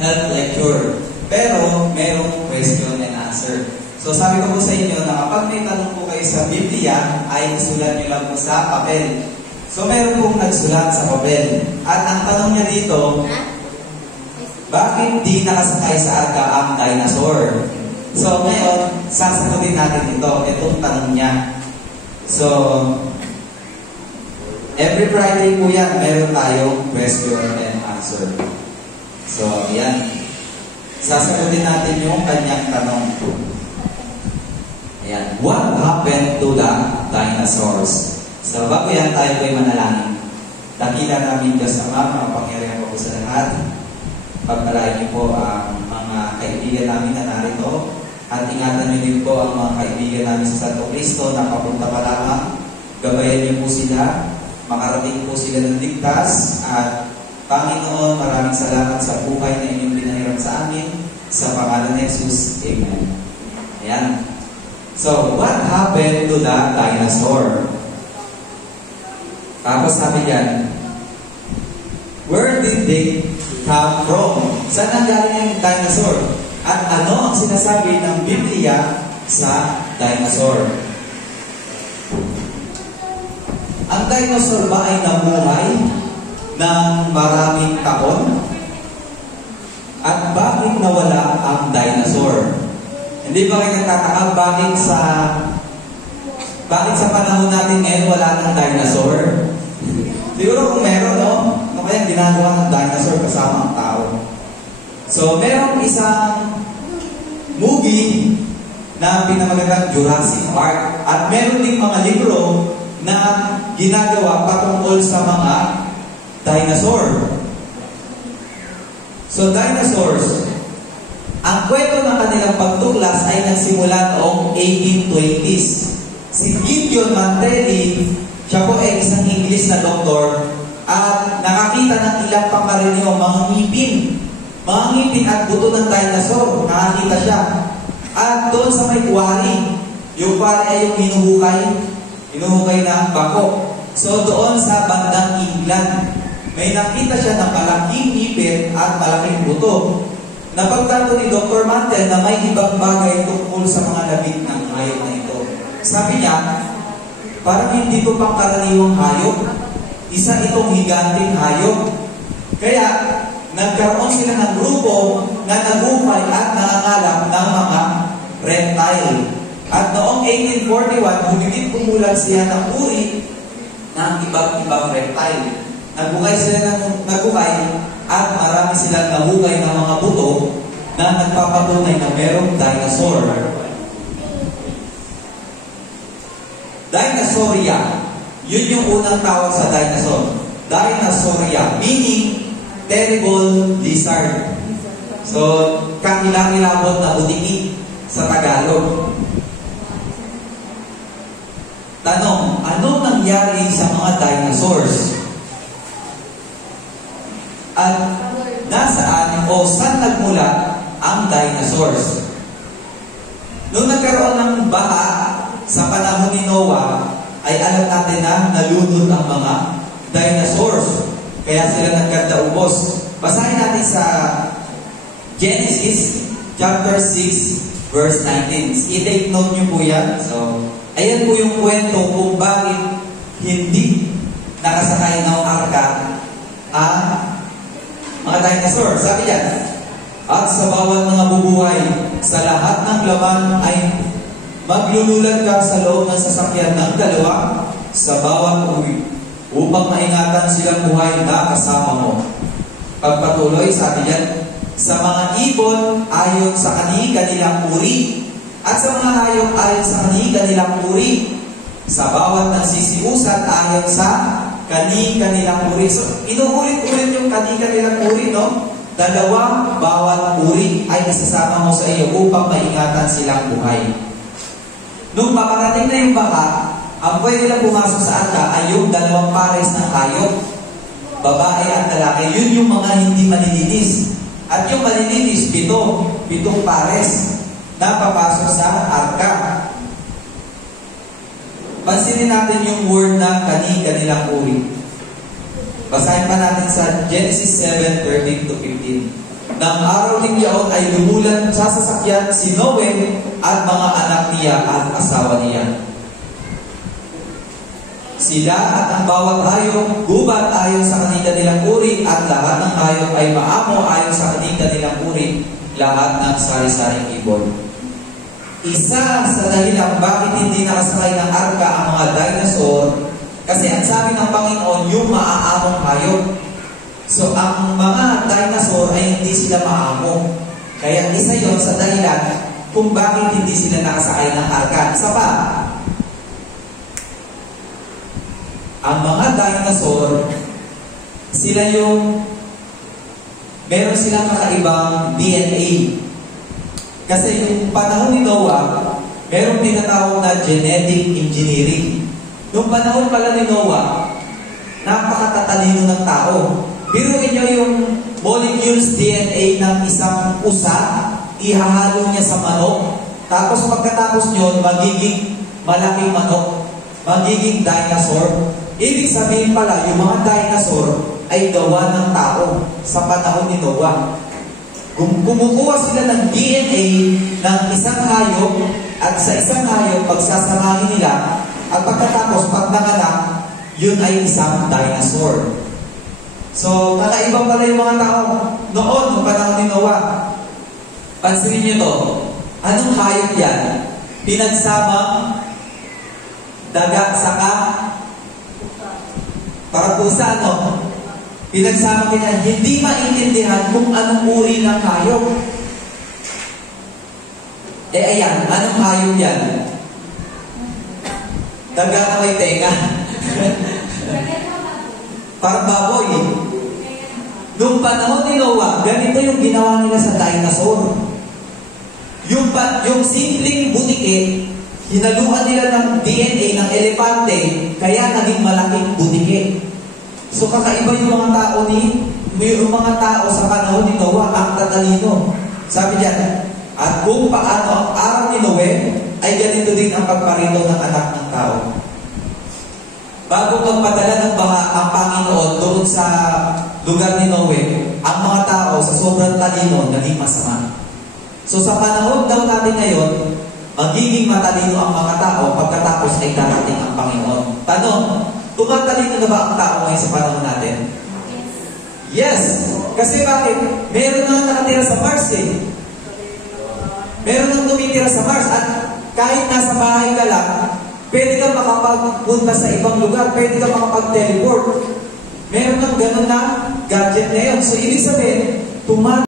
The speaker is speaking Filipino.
health lecture. Pero, merong question and answer. So, sabi ko po sa inyo na kapag may tanong po kayo sa Biblia, ay isulat nyo lang po sa papel. So, meron pong nagsulat sa papel. At ang tanong niya dito, bakit di nakasakay sa arka ang dinosaur? So, ngayon, sasagutin natin ito. Itong tanong niya. So, every Friday po yan, meron tayong question and answer. So, yan. Sasagutin natin yung kanyang tanong. Ayan. What happened to the dinosaurs? So, bago yan, tayo po'y manalangin. Dakila namin Diyos Ama, makapangyarihan po sa lahat. Pagpalain niyo po ang mga kaibigan namin na narito. At ingatan niyo din po ang mga kaibigan namin sa Santo Cristo na papunta pa lamang. Gabayan niyo po sila. Makarating po sila ng ligtas. At Panginoon, maraming salamat sa buhay na inyong pinahiram sa amin. Sa pangalan ni Jesus. Amen. Ayan. So, what happened to the dinosaur? Tapos sabi diyan, where did they come from? Saan nanggaling yung dinosaur? At ano ang sinasabi ng Biblia sa dinosaur? Ang dinosaur ba ay nabuhay ng maraming taon? At bakit nawala ang dinosaur? Hindi ba kayo nagtataka bakit sa panahon natin ngayon wala ng dinosaur? Siguro kung meron, no? Ano kaya ginagawa ng dinosaur kasama ang tao? So, merong isang movie na pinamagalang Jurassic Park. At meron ding mga libro na ginagawa patungkol sa mga dinosaur. So, dinosaurs, ang kwento ng kanilang pagtuklas ay nagsimula noong 1820s. Si Gideon Mantelli, siya po ay isang English na doktor at nakakita ng ilang pangkaraniwang mga ngipin at buto ng dinosaur. Nakakita siya. At doon sa may quarry, yung quarry ay yung hinuhukay na bako. So doon sa bandang England, may nakita siya ng malaking ngipin at malaking buto. Napagtanto ni Dr. Mantel na may ibang bagay tungkol sa mga labing ng hayop na ito. Sabi niya, parang hindi ito pangkaraniwang hayop. Isa itong higanting hayop. Kaya, nagkaroon sila ng grupo na nagumpay at nangangalap ng mga reptile. At noong 1841, humigit kumulat siya ng uri ng ibang reptile. Nagbukay at marami silang nahukay ng mga buto na nagpapatunay na merong dinosaur. Dinosauria. Yun yung unang tawag sa dinosaur. Dinosauria. Meaning, terrible lizard. So, kakilangilabot na butiki sa Tagalog. Tanong, anong nangyari sa mga dinosaurs? At nasaan o saan nagmula ang dinosaurs? Noong nagkaroon ng baha sa panahon ni Noah, ay alam natin na nalunod ang mga dinosaurs. Kaya sila nagkadaubos. Basahin natin sa Genesis chapter 6 verse 19. I-take note nyo po yan. So, ayan po yung kwento kung bakit hindi nakasakay ng arka ang mga dinosaur. Sabi yan, at sa bawat mga bubuhay, sa lahat ng laman ay maglululan ka sa loob ng sasakyan ng dalawa sa bawat uwi upang maingatan silang buhay na kasama mo. Pagpatuloy, sabi yan, sa mga ibon ayon sa kanilang uri at sa mga hayop ayon sa kanilang uri, sa bawat nagsisiusan ayon sa kanilang uri. So, inuulit-ulit yung kanilang uri, no? Dalawang bawat uri ay isasama mo sa iyo upang maingatan silang buhay. Nung paparating na yung baha, ang pwede lang pumasok sa arka ay yung dalawang pares ng hayop, babae at lalaki. Yun yung mga hindi malilinis. At yung malilinis, pitong pares na papasok sa arka. Pansinin natin yung word na kanilang uri. Basahin pa natin sa Genesis 7:13-15. ng araw ding yaon ay lumulan sa sasakyan si Noe at mga anak niya at asawa niya. Sila at ang bawat hayop, gubat ayon sa kanila nilang uri, at lahat ng hayop ay maamo ayon sa kanila nilang uri, lahat ng sari-saring ibon. Isa sa dahilan bakit hindi nakasakay ng arka ang mga dinosaur, kasi ang sabi ng Panginoon, yung maaamong hayop. So, ang mga dinosaur ay hindi sila maamo. Kaya isa yon sa dahilan kung bakit hindi sila nakasakay ng arka. Isa pa, ang mga dinosaur, sila yung meron silang kakaibang DNA. Kasi yung panahon ni Noah, merong tinatawag na genetic engineering. Nung panahon pala ni Noah, napakatatalino ng tao. Biruin nyo yung molecules DNA ng isang usa, ihahalo niya sa manok, tapos pagkatapos nyo, magiging malaking manok, magiging dinosaur. Ibig sabihin pala, yung mga dinosaur ay gawa ng tao sa panahon ni Noah. Kumukuha sila ng DNA ng isang hayop at sa isang hayop, pagsasamahin nila at pagkatapos, pag nanganak, yun ay isang dinosaur. So, kakaiba pala yung mga tao noon, noong panahon ni Noah. Pansinin nyo to, anong hayop yan? Pinagsamang daga, saka para pusa, no? Pinagsama kita, hindi maintindihan kung anong uri ng hayop. Ayan, anong hayop yan? Daga na may tenga. Parang baboy. Noong panahon ni Noah, ganito yung ginawa nila sa dinosaur. Yung simpleng butike, hinaluan nila ng DNA ng elepante, kaya naging malaking butike. So kakaiba yung mga tao yung mga tao sa panahon ni Noah, ang tatalino. Sabi niya, at kung paano ang araw ni Noe, ay ganito din ang pagparito ng anak ng tao. Bago magpadala ng baha ang Panginoon doon sa lugar ni Noe, ang mga tao sa sobrang talino naging masama. So sa panahon daw natin ngayon, magiging matalino ang mga tao pagkatapos ay darating ang Panginoon. Tanong, tumatalino na ba ang tao ngayon sa panahon natin? Yes! Kasi bakit? Meron na nakatira sa Mars eh. Meron nang tumitira sa Mars at kahit nasa bahay ka lang, pwede kang makapagpunta sa ibang lugar, pwede kang makapag-teleport. Meron nang ganun na gadget na yun. So, ibig sabihin,